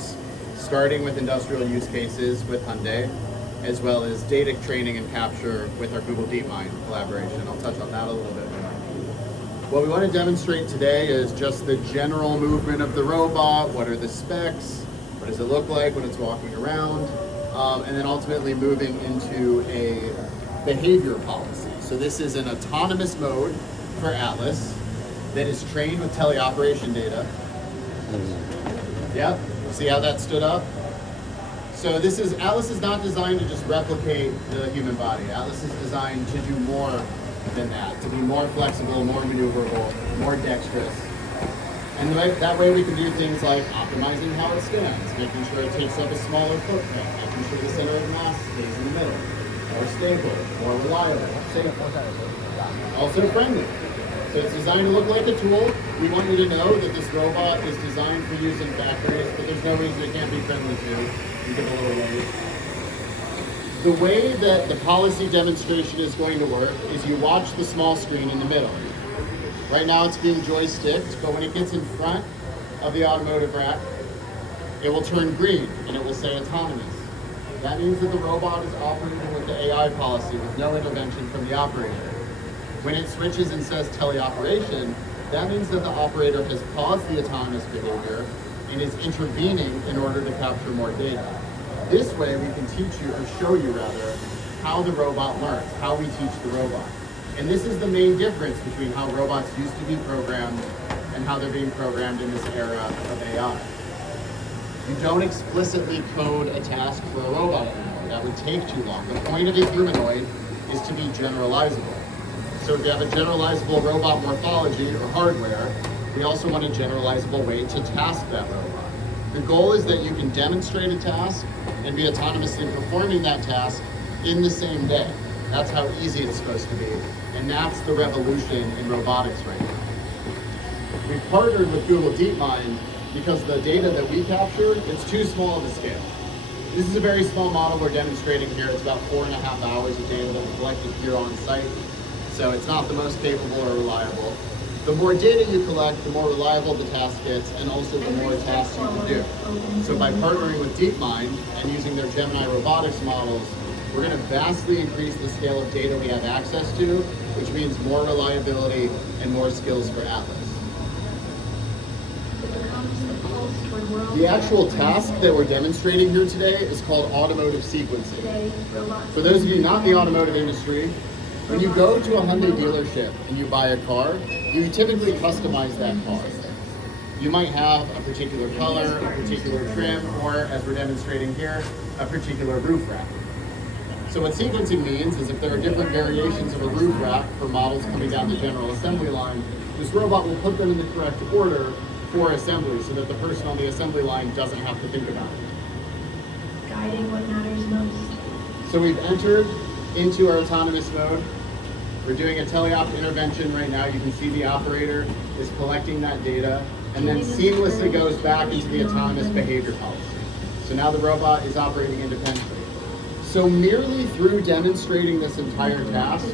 use, starting with industrial use cases with Hyundai, as well as data training and capture with our Google DeepMind collaboration. I'll touch on that a little bit more. What we want to demonstrate today is just the general movement of the robot. What are the specs? What does it look like when it's walking around? And then ultimately moving into a behavior policy. So this is an autonomous mode for Atlas that is trained with teleoperation data. Yep, see how that stood up? So Atlas is not designed to just replicate the human body. Atlas is designed to do more than that, to be more flexible, more maneuverable, more dexterous. And that way we can do things like optimizing how it stands, making sure it takes up a smaller footprint, making sure the center of mass stays in the middle, more stable, more reliable, also friendly. So it's designed to look like a tool. We want you to know that this robot is designed for use in factories, but there's no reason it can't be friendly too. You give a little wave. The way that the policy demonstration is going to work is you watch the small screen in the middle. Right now it's being joysticked, but when it gets in front of the automotive rack, it will turn green and it will say autonomous. That means that the robot is operating with the AI policy with no intervention from the operator. When it switches and says teleoperation, that means that the operator has paused the autonomous behavior and is intervening in order to capture more data. This way we can teach you, or show you rather, how the robot learns, how we teach the robot. And this is the main difference between how robots used to be programmed and how they're being programmed in this era of AI. You don't explicitly code a task for a robot anymore. That would take too long. The point of a humanoid is to be generalizable. So if you have a generalizable robot morphology or hardware, we also want a generalizable way to task that robot. The goal is that you can demonstrate a task and be autonomously performing that task in the same day. That's how easy it's supposed to be. And that's the revolution in robotics right now. We've partnered with Google DeepMind because the data that we capture, it's too small of a scale. This is a very small model we're demonstrating here. It's about 4.5 hours of data that we collected here on site. So it's not the most capable or reliable. The more data you collect, the more reliable the task gets, and also the more tasks you can do. So by partnering with DeepMind and using their Gemini robotics models, we're going to vastly increase the scale of data we have access to, which means more reliability and more skills for Atlas. The actual task that we're demonstrating here today is called automotive sequencing. For those of you not in the automotive industry, when you go to a Hyundai dealership and you buy a car, you typically customize that car. You might have a particular color, a particular trim, or as we're demonstrating here, a particular roof rack. So what sequencing means is if there are different variations of a roof rack for models coming down the general assembly line, this robot will put them in the correct order for assembly so that the person on the assembly line doesn't have to think about it. Guiding what matters most. So we've entered into our autonomous mode. We're doing a teleop intervention right now. You can see the operator is collecting that data and then seamlessly goes back into the autonomous behavior policy. So now the robot is operating independently. So merely through demonstrating this entire task,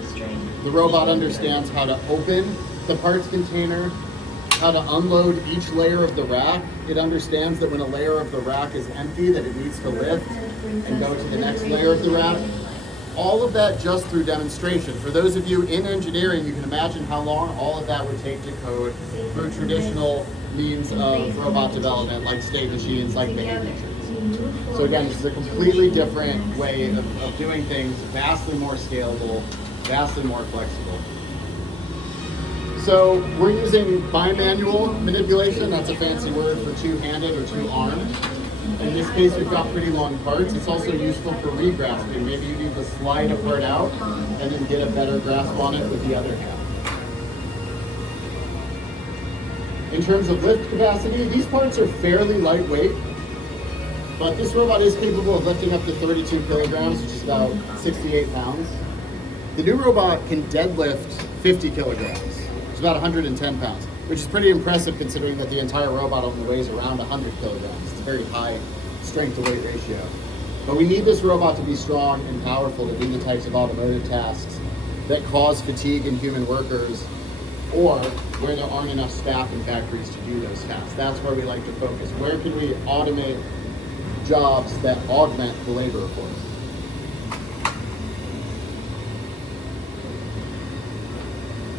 the robot understands how to open the parts container, how to unload each layer of the rack. It understands that when a layer of the rack is empty, that it needs to lift and go to the next layer of the rack. All of that just through demonstration. For those of you in engineering, you can imagine how long all of that would take to code through traditional means of robot development, like state machines, like behavior machines. So again, this is a completely different way of doing things, vastly more scalable, vastly more flexible. So we're using bimanual manipulation. That's a fancy word for two-handed or two-armed. In this case, we've got pretty long parts. It's also useful for regrasping. Maybe you need to slide a part out and then get a better grasp on it with the other hand. In terms of lift capacity, these parts are fairly lightweight, but this robot is capable of lifting up to 32 kilograms, which is about 68 pounds. The new robot can deadlift 50 kilograms, which is about 110 pounds, which is pretty impressive considering that the entire robot only weighs around 100 kilograms. It's a very high strength to weight ratio. But we need this robot to be strong and powerful to do the types of automotive tasks that cause fatigue in human workers or where there aren't enough staff in factories to do those tasks. That's where we like to focus. Where can we automate jobs that augment the labor force?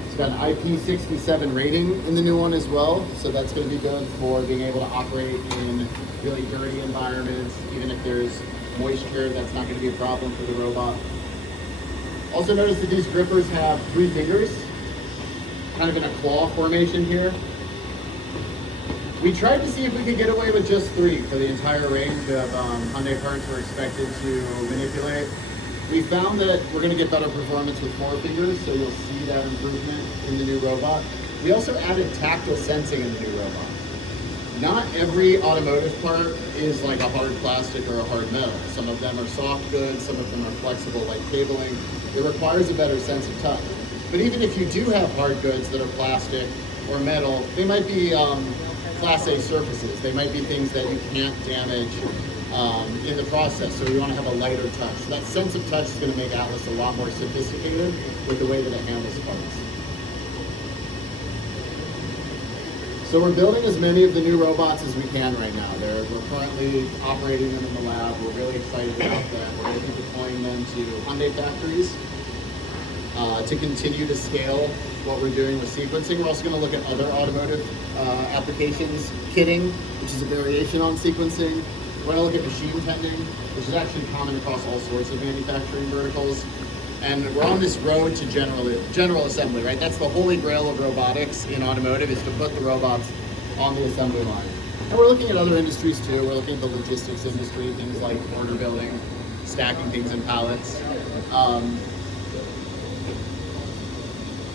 It's got an IP67 rating in the new one as well, so that's going to be good for being able to operate in really dirty environments. Even if there's moisture, that's not going to be a problem for the robot. Also notice that these grippers have 3 fingers, kind of in a claw formation here. We tried to see if we could get away with just 3 for the entire range of Hyundai parts we're expected to manipulate. We found that we're going to get better performance with 4 fingers, so you'll see that improvement in the new robot. We also added tactile sensing in the new robot. Not every automotive part is like a hard plastic or a hard metal. Some of them are soft goods, some of them are flexible like cabling. It requires a better sense of touch. But even if you do have hard goods that are plastic or metal, they might be Class A surfaces. They might be things that you can't damage in the process, so you want to have a lighter touch. So that sense of touch is going to make Atlas a lot more sophisticated with the way that it handles parts. So we're building as many of the new robots as we can right now. We're currently operating them in the lab. We're really excited about that. We're going to be deploying them to Hyundai factories to continue to scale what we're doing with sequencing. We're also going to look at other automotive applications, kitting, which is a variation on sequencing. We're going to look at machine tending, which is actually common across all sorts of manufacturing verticals. And we're on this road to general assembly, right? That's the holy grail of robotics in automotive, is to put the robots on the assembly line. And we're looking at other industries too. We're looking at the logistics industry, things like order building, stacking things in pallets.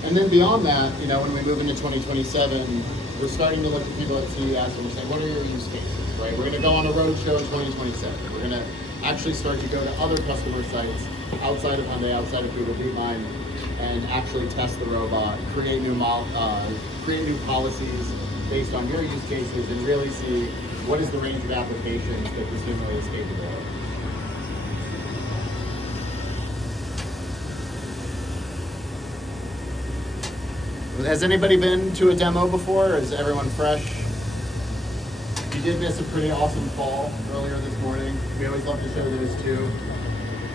And then beyond that, you know, when we move into 2027, we're starting to look at people at CES and we're saying, what are your use cases, right? We're going to go on a road show in 2027. We're going to actually start to go to other customer sites outside of Hyundai, outside of Google DeepMind, and actually test the robot, create new policies based on your use cases, and really see what is the range of applications that this humanoid is capable of. Has anybody been to a demo before, or is everyone fresh? You did miss a pretty awesome fall earlier this morning. We always love to show those too.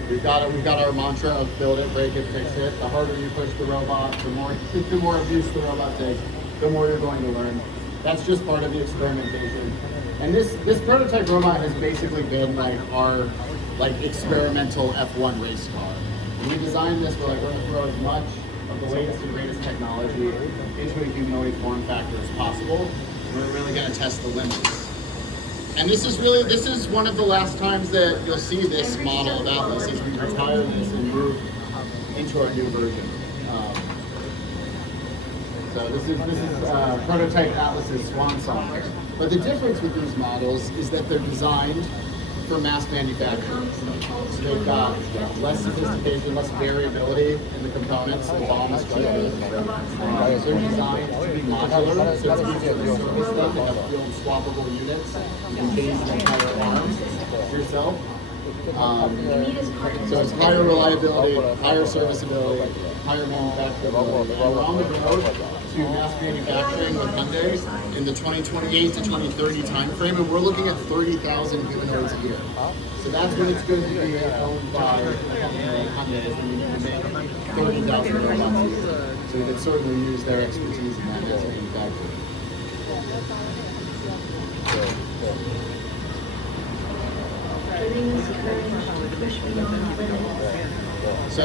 We've got our mantra of build it, break it, fix it. The harder you push the robot, the more abuse the robot takes, the more you're going to learn. That's just part of the experimentation. And this prototype robot has basically been like our experimental F1 race car. When we designed this, we're going to throw as much of the latest and greatest technology into a humanoid form factor as possible. We're really going to test the limits. And this is one of the last times that you'll see this model of Atlas as we retire this and move into our new version. So this is prototype Atlas's swan song. But the difference with these models is that they're designed for mass manufacturing. So they've got less sophistication, less variability in the components, the BOM structure. They're designed to be modular, so it's easier to service them. They have field swappable units. You can change the entire arms yourself. So it's higher reliability, higher serviceability, higher manufacturability. And we're on the road to mass manufacturing with Hyundai in the 2028 to 2030 timeframe, and we're looking at 30,000 humanoids a year. So that's when it's going to be owned by a company like Hyundai, when we need to make 30,000 robots a year. So we could certainly use their expertise in that mass manufacturing. Giving us courage to push beyond limits. So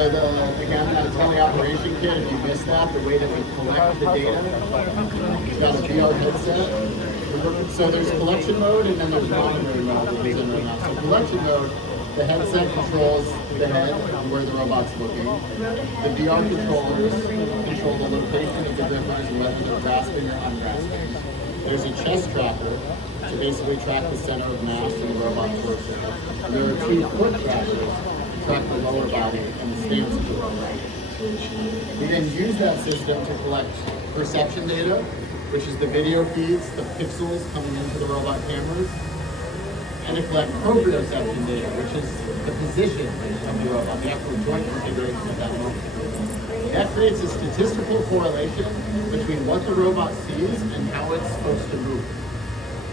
again, that teleoperation kit, if you missed that, the way that we collect the data, we've got a VR headset. So there's collection mode and then there's monitoring mode that is in right now. So collection mode, the headset controls the head and where the robot's looking. The VR controllers control the location of the grippers and whether they're grasping or ungrasping. There's a chest tracker to basically track the center of mass in the robot's person. And there are 2 foot trackers track the lower body and the stance of the robot. We then use that system to collect perception data, which is the video feeds, the pixels coming into the robot cameras. And and to collect proprioception data, which is the position of the robot, the actual joint configuration at that moment. That creates a statistical correlation between what the robot sees and how it's supposed to move.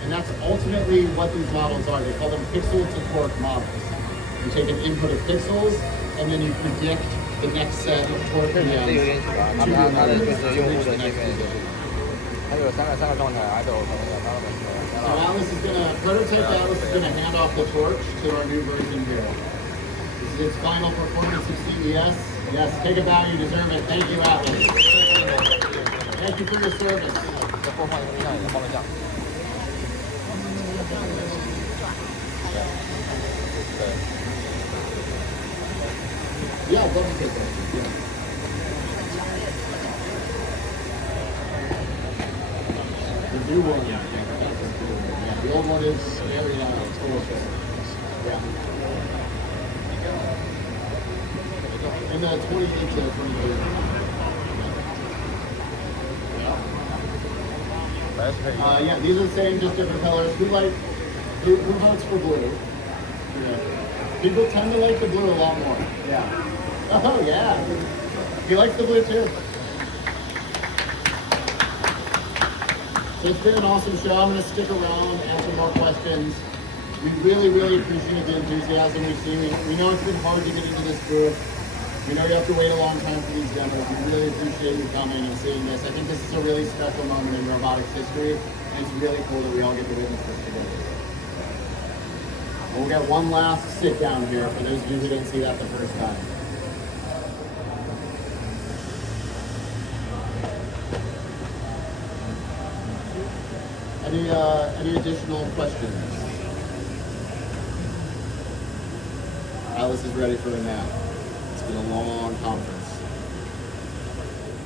And that's ultimately what these models are. They call them pixel to torque models. You take an input of pixels, and then you predict the next set of torque commands to your model to reach the next position. 它有三个状态 ，idle 和那个 balance。 So Atlas is going to, prototype Atlas is going to hand off the torch to our new version here. This is its final performance of CES. Yes, take a bow, you deserve it. Thank you, Atlas. Thank you for your service. 再播放一个录像，也放录像。对。 Yeah, I'd love to take that. Yeah. The new one, yeah. The old one is very delicious. Yeah. In the 28 to 23. Yeah, these are the same, just different colors. Who votes for blue? Yeah. People tend to like the blue a lot more. Yeah. Oh yeah. He likes the blue too. So it's been an awesome show. I'm going to stick around, answer more questions. We really appreciate the enthusiasm we've seen. We know it's been hard to get into this booth. We know you have to wait a long time for these demos. We really appreciate you coming and seeing this. I think this is a really special moment in robotics history, and it's really cool that we all get to witness this together. We'll get one last sit down here for those of you who didn't see that the first time. Any additional questions? Alice is ready for a nap. It's been a long conference.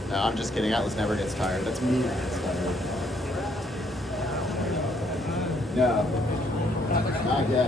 No, I'm just kidding. Atlas never gets tired. That's me that gets tired. No, not yet.